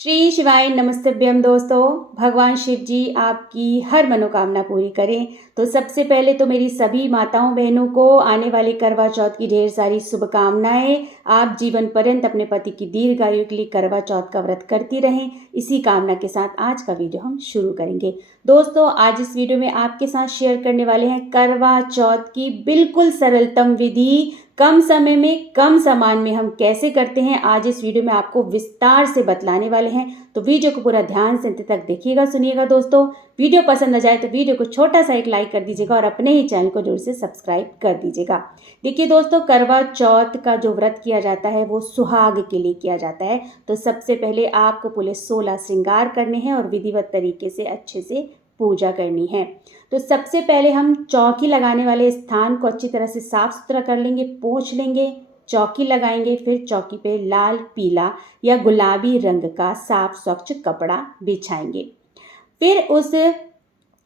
श्री शिवाय नमस्तभ्यम दोस्तों। भगवान शिव जी आपकी हर मनोकामना पूरी करें। तो सबसे पहले तो मेरी सभी माताओं बहनों को आने वाले करवा चौथ की ढेर सारी शुभकामनाएं। आप जीवन पर्यंत अपने पति की दीर्घायु के लिए करवा चौथ का व्रत करती रहें। इसी कामना के साथ आज का वीडियो हम शुरू करेंगे। दोस्तों, आज इस वीडियो में आपके साथ शेयर करने वाले हैं करवा चौथ की बिल्कुल सरलतम विधि। कम समय में कम सामान में हम कैसे करते हैं, आज इस वीडियो में आपको विस्तार से बतलाने वाले हैं। तो वीडियो को पूरा ध्यान से अंत तक देखिएगा, सुनिएगा। दोस्तों, वीडियो पसंद आ जाए तो वीडियो को छोटा सा एक लाइक कर दीजिएगा और अपने ही चैनल को जरूर से सब्सक्राइब कर दीजिएगा। देखिए दोस्तों, करवा चौथ का जो व्रत किया जाता है वो सुहाग के लिए किया जाता है। तो सबसे पहले आपको पूरे 16 श्रृंगार करने हैं और विधिवत तरीके से अच्छे से पूजा करनी है। तो सबसे पहले हम चौकी लगाने वाले स्थान को अच्छी तरह से साफ सुथरा कर लेंगे, पोंछ लेंगे, चौकी लगाएंगे। फिर चौकी पे लाल, पीला या गुलाबी रंग का साफ स्वच्छ कपड़ा बिछाएंगे। फिर उस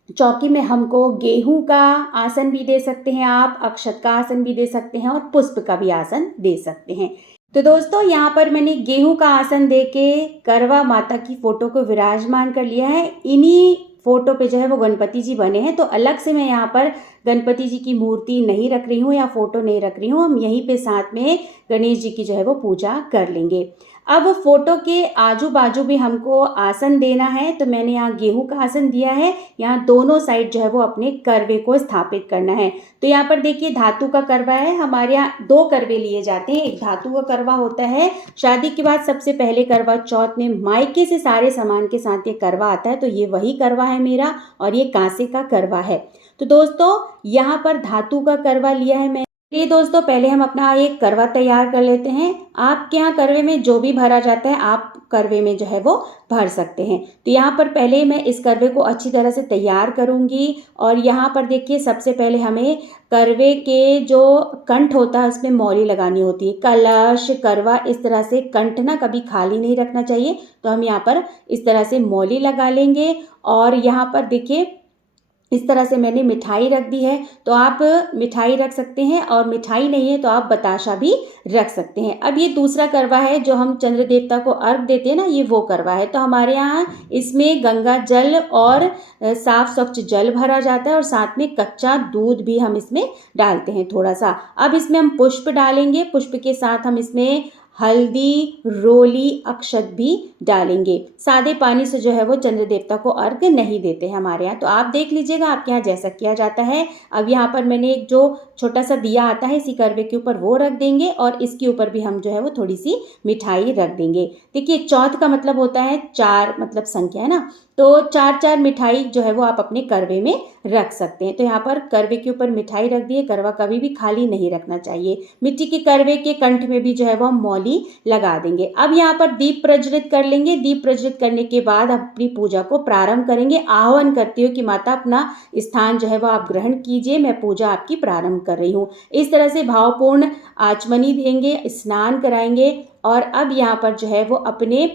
चौकी में हमको गेहूं का आसन भी दे सकते हैं आप, अक्षत का आसन भी दे सकते हैं और पुष्प का भी आसन दे सकते हैं। तो दोस्तों, यहाँ पर मैंने गेहूं का आसन देके करवा माता की फोटो को विराजमान कर लिया है। इन्हीं फोटो पे जो है वो गणपति जी बने हैं। तो अलग से मैं यहाँ पर गणपति जी की मूर्ति नहीं रख रही हूँ या फोटो नहीं रख रही हूँ। हम यहीं पे साथ में गणेश जी की जो है वो पूजा कर लेंगे। अब फोटो के आजू बाजू भी हमको आसन देना है। तो मैंने यहाँ गेहूं का आसन दिया है। यहाँ दोनों साइड जो है वो अपने करवे को स्थापित करना है। तो यहाँ पर देखिए धातु का करवा है। हमारे यहाँ 2 करवे लिए जाते हैं। एक धातु का करवा होता है, शादी के बाद सबसे पहले करवा चौथ में मायके से सारे सामान के साथ ये करवा आता है। तो ये वही करवा है मेरा, और ये कांसे का करवा है। तो दोस्तों, यहाँ पर धातु का करवा लिया है मैंने। ये दोस्तों, पहले हम अपना एक करवा तैयार कर लेते हैं। आपके यहाँ करवे में जो भी भरा जाता है आप करवे में जो है वो भर सकते हैं। तो यहाँ पर पहले मैं इस करवे को अच्छी तरह से तैयार करूँगी। और यहाँ पर देखिए, सबसे पहले हमें करवे के जो कंठ होता है उसमें मौली लगानी होती है। कलश, करवा, इस तरह से कंठ ना कभी खाली नहीं रखना चाहिए। तो हम यहाँ पर इस तरह से मौली लगा लेंगे। और यहाँ पर देखिए, इस तरह से मैंने मिठाई रख दी है। तो आप मिठाई रख सकते हैं, और मिठाई नहीं है तो आप बताशा भी रख सकते हैं। अब ये दूसरा करवा है जो हम चंद्र देवता को अर्घ देते हैं ना, ये वो करवा है। तो हमारे यहाँ इसमें गंगा जल और साफ स्वच्छ जल भरा जाता है, और साथ में कच्चा दूध भी हम इसमें डालते हैं थोड़ा सा। अब इसमें हम पुष्प डालेंगे। पुष्प के साथ हम इसमें हल्दी, रोली, अक्षत भी डालेंगे। सादे पानी से जो है वो चंद्र देवता को अर्घ नहीं देते हैं हमारे यहाँ। तो आप देख लीजिएगा आपके यहाँ जैसा किया जाता है। अब यहाँ पर मैंने एक जो छोटा सा दिया आता है इसी करवे के ऊपर वो रख देंगे, और इसके ऊपर भी हम जो है वो थोड़ी सी मिठाई रख देंगे। देखिए, चौथ का मतलब होता है 4, मतलब संख्या है ना। तो 4-4 मिठाई जो है वो आप अपने करवे में रख सकते हैं। तो यहाँ पर करवे के ऊपर मिठाई रख दिए। करवा कभी भी खाली नहीं रखना चाहिए। मिट्टी के करवे के कंठ में भी जो है वो हम मौली लगा देंगे। अब यहाँ पर दीप प्रज्वलित कर लेंगे। दीप प्रज्वलित करने के बाद अपनी पूजा को प्रारंभ करेंगे। आह्वान करती हूँ कि माता अपना स्थान जो है वो आप ग्रहण कीजिए, मैं पूजा आपकी प्रारंभ कर रही हूँ। इस तरह से भावपूर्ण आचमनी देंगे, स्नान कराएंगे, और अब यहाँ पर जो है वो अपने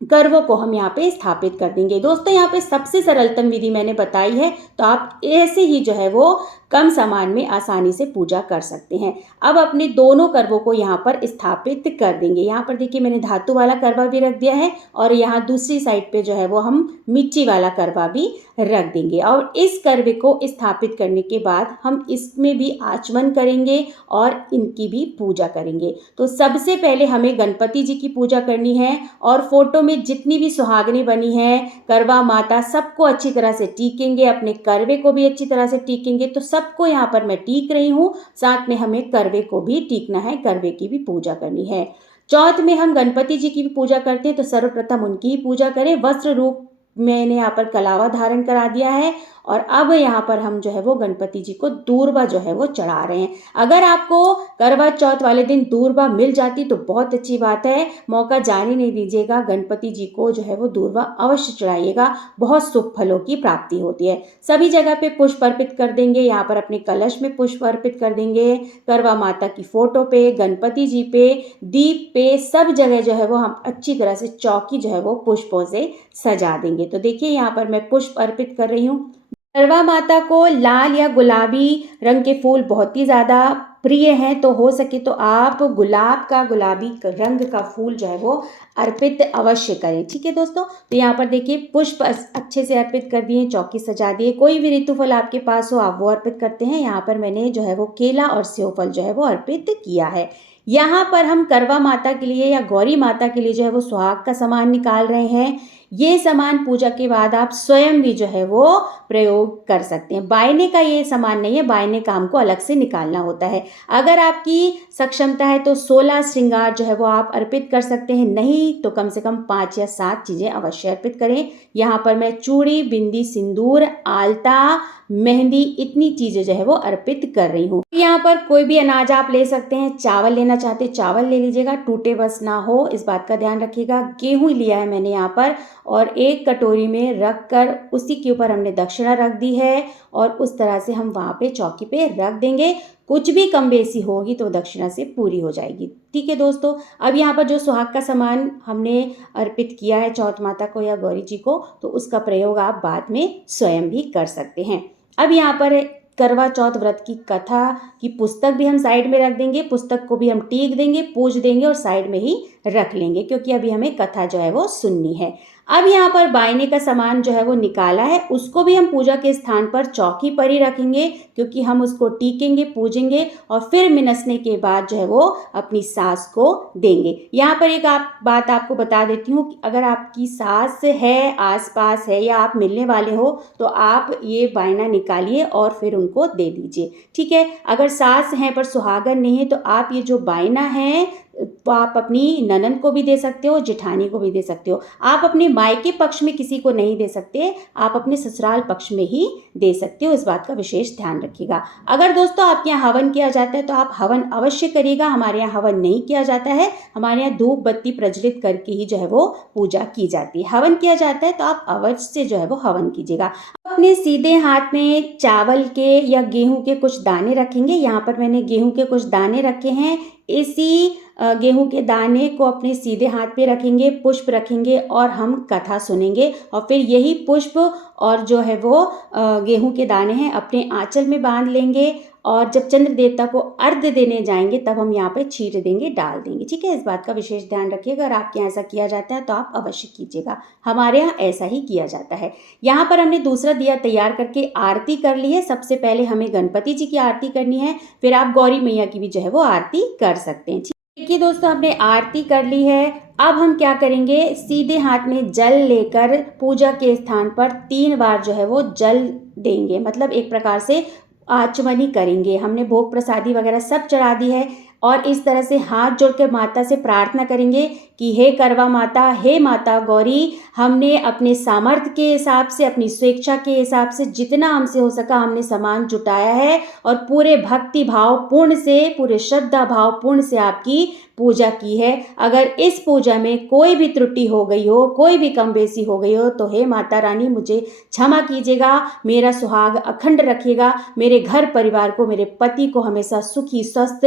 करवों को हम यहाँ पे स्थापित कर देंगे। दोस्तों, यहाँ पे सबसे सरलतम विधि मैंने बताई है। तो आप ऐसे ही जो है वो कम सामान में आसानी से पूजा कर सकते हैं। अब अपने दोनों करवों को यहाँ पर स्थापित कर देंगे। यहाँ पर देखिए, मैंने धातु वाला करवा भी रख दिया है, और यहाँ दूसरी साइड पे जो है वो हम मिट्टी वाला करवा भी रख देंगे। और इस करवे को स्थापित करने के बाद हम इसमें भी आचमन करेंगे और इनकी भी पूजा करेंगे। तो सबसे पहले हमें गणपति जी की पूजा करनी है, और फोटो में जितनी भी सुहागने बनी हैं करवा माता सबको अच्छी तरह से टीकेंगे, अपने करवे को भी अच्छी तरह से टीकेंगे। तो सबको यहाँ पर मैं टीक रही हूँ, साथ में हमें करवे को भी टीकना है, करवे की भी पूजा करनी है। चौथ में हम गणपति जी की भी पूजा करते हैं, तो सर्वप्रथम उनकी ही पूजा करें। वस्त्र रूप मैंने यहाँ पर कलावा धारण करा दिया है, और अब यहाँ पर हम जो है वो गणपति जी को दूर्वा जो है वो चढ़ा रहे हैं। अगर आपको करवा चौथ वाले दिन दूर्वा मिल जाती तो बहुत अच्छी बात है, मौका जाने नहीं दीजिएगा। गणपति जी को जो है वो दूर्वा अवश्य चढ़ाइएगा, बहुत शुभ फलों की प्राप्ति होती है। सभी जगह पे पुष्प अर्पित कर देंगे। यहाँ पर अपने कलश में पुष्प अर्पित कर देंगे, करवा माता की फोटो पे, गणपति जी पे, दीप पे, सब जगह जो है वो हम अच्छी तरह से चौकी जो है वो पुष्पों से सजा देंगे। तो देखिए, यहाँ पर मैं पुष्प अर्पित कर रही हूँ। करवा माता को लाल या गुलाबी रंग के फूल बहुत ही ज़्यादा प्रिय हैं, तो हो सके तो आप गुलाब का गुलाबी रंग का फूल जो है वो अर्पित अवश्य करें। ठीक है दोस्तों, तो यहाँ पर देखिए पुष्प अच्छे से अर्पित कर दिए, चौकी सजा दिए। कोई भी ऋतु फल आपके पास हो आप वो अर्पित करते हैं। यहाँ पर मैंने जो है वो केला और सेव फल जो है वो अर्पित किया है। यहाँ पर हम करवा माता के लिए या गौरी माता के लिए जो है वो सुहाग का सामान निकाल रहे हैं। ये सामान पूजा के बाद आप स्वयं भी जो है वो प्रयोग कर सकते हैं। बायने का ये सामान नहीं है, बायने का हमको अलग से निकालना होता है। अगर आपकी सक्षमता है तो 16 श्रृंगार जो है वो आप अर्पित कर सकते हैं, नहीं तो कम से कम 5 या 7 चीज़ें अवश्य अर्पित करें। यहाँ पर मैं चूड़ी, बिंदी, सिंदूर, आलता, मेहंदी, इतनी चीज़ें जो है वो अर्पित कर रही हूँ। यहाँ पर कोई भी अनाज आप ले सकते हैं। चावल लेना चाहते चावल ले लीजिएगा, टूटे बस ना हो, इस बात का ध्यान रखिएगा। गेहूं लिया है मैंने यहाँ पर, और एक कटोरी में रख कर उसी के ऊपर हमने दक्षिणा रख दी है, और उस तरह से हम वहाँ पे चौकी पे रख देंगे। कुछ भी कम बेसी होगी तो दक्षिणा से पूरी हो जाएगी। ठीक है दोस्तों, अब यहाँ पर जो सुहाग का सामान हमने अर्पित किया है चौथ माता को या गौरी जी को, तो उसका प्रयोग आप बाद में स्वयं भी कर सकते हैं। अब यहाँ पर करवा चौथ व्रत की कथा की पुस्तक भी हम साइड में रख देंगे। पुस्तक को भी हम टीक देंगे, पूज देंगे और साइड में ही रख लेंगे, क्योंकि अभी हमें कथा जो है वो सुननी है। अब यहाँ पर बायने का सामान जो है वो निकाला है, उसको भी हम पूजा के स्थान पर चौकी पर ही रखेंगे, क्योंकि हम उसको टीकेंगे, पूजेंगे और फिर मिनसने के बाद जो है वो अपनी सास को देंगे। यहाँ पर एक बात आपको बता देती हूँ कि अगर आपकी सास है, आसपास है या आप मिलने वाले हो, तो आप ये बायना निकालिए और फिर उनको दे दीजिए। ठीक है, अगर सास हैं पर सुहागन नहीं है, तो आप ये जो बायना है तो आप अपनी ननद को भी दे सकते हो, जेठानी को भी दे सकते हो। आप अपने मायके पक्ष में किसी को नहीं दे सकते, आप अपने ससुराल पक्ष में ही दे सकते हो। इस बात का विशेष ध्यान रखिएगा। अगर दोस्तों आपके यहाँ हवन किया जाता है तो आप हवन अवश्य करिएगा। हमारे यहाँ हवन नहीं किया जाता है, हमारे यहाँ धूप बत्ती प्रज्वलित करके ही जो है वो पूजा की जाती है। हवन किया जाता है तो आप अवश्य जो है वो हवन कीजिएगा। अपने सीधे हाथ में चावल के या गेहूं के कुछ दाने रखेंगे। यहाँ पर मैंने गेहूं के कुछ दाने रखे हैं। इसी गेहूं के दाने को अपने सीधे हाथ पे रखेंगे, पुष्प रखेंगे और हम कथा सुनेंगे, और फिर यही पुष्प और जो है वो गेहूं के दाने हैं अपने आंचल में बांध लेंगे, और जब चंद्र देवता को अर्घ्य देने जाएंगे तब हम यहाँ पे छीट देंगे, डाल देंगे। ठीक है, इस बात का विशेष ध्यान रखिएगा। अगर आपके यहाँ ऐसा किया जाता है तो आप अवश्य कीजिएगा। हमारे यहाँ ऐसा ही किया जाता है। यहाँ पर हमने दूसरा दिया तैयार करके आरती कर ली है। सबसे पहले हमें गणपति जी की आरती करनी है, फिर आप गौरी मैया की भी जो है वो आरती कर सकते हैं। देखिए दोस्तों, हमने आरती कर ली है। अब हम क्या करेंगे, सीधे हाथ में जल लेकर पूजा के स्थान पर 3 बार जो है वो जल देंगे, मतलब एक प्रकार से आचमनी करेंगे। हमने भोग प्रसादी वगैरह सब चढ़ा दी है, और इस तरह से हाथ जोड़कर माता से प्रार्थना करेंगे कि हे करवा माता, हे माता गौरी, हमने अपने सामर्थ्य के हिसाब से, अपनी स्वेच्छा के हिसाब से जितना हमसे हो सका हमने सामान जुटाया है, और पूरे भक्ति भाव पूर्ण से, पूरे श्रद्धा भाव पूर्ण से आपकी पूजा की है। अगर इस पूजा में कोई भी त्रुटि हो गई हो, कोई भी कम बेसी हो गई हो, तो हे माता रानी मुझे क्षमा कीजिएगा। मेरा सुहाग अखंड रखिएगा, मेरे घर परिवार को, मेरे पति को हमेशा सुखी, स्वस्थ,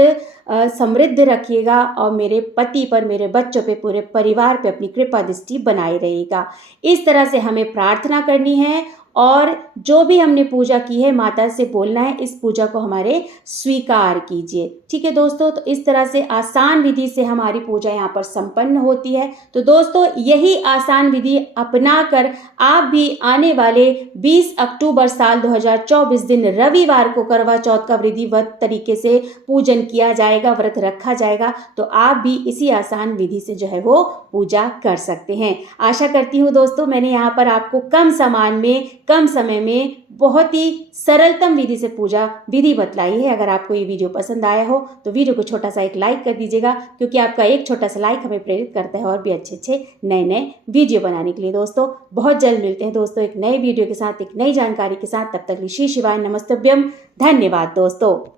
समृद्ध रखिएगा, और मेरे पति पर, मेरे बच्चों पे, पूरे परिवार पे अपनी कृपा दृष्टि बनाए रहिएगा। इस तरह से हमें प्रार्थना करनी है, और जो भी हमने पूजा की है माता से बोलना है, इस पूजा को हमारे स्वीकार कीजिए। ठीक है दोस्तों, तो इस तरह से आसान विधि से हमारी पूजा यहाँ पर संपन्न होती है। तो दोस्तों, यही आसान विधि अपना कर आप भी आने वाले 20 अक्टूबर साल 2024 दिन रविवार को करवा चौथ का विधिवत तरीके से पूजन किया जाएगा, व्रत रखा जाएगा, तो आप भी इसी आसान विधि से जो है वो पूजा कर सकते हैं। आशा करती हूँ दोस्तों, मैंने यहाँ पर आपको कम सामान में, कम समय में बहुत ही सरलतम विधि से पूजा विधि बतलाई है। अगर आपको ये वीडियो पसंद आया हो तो वीडियो को छोटा सा एक लाइक कर दीजिएगा, क्योंकि आपका एक छोटा सा लाइक हमें प्रेरित करता है और भी अच्छे नए नए वीडियो बनाने के लिए। दोस्तों, बहुत जल्द मिलते हैं दोस्तों एक नए वीडियो के साथ, एक नई जानकारी के साथ। तब तक श्री शिवाय नमस्तुभ्यम। धन्यवाद दोस्तों।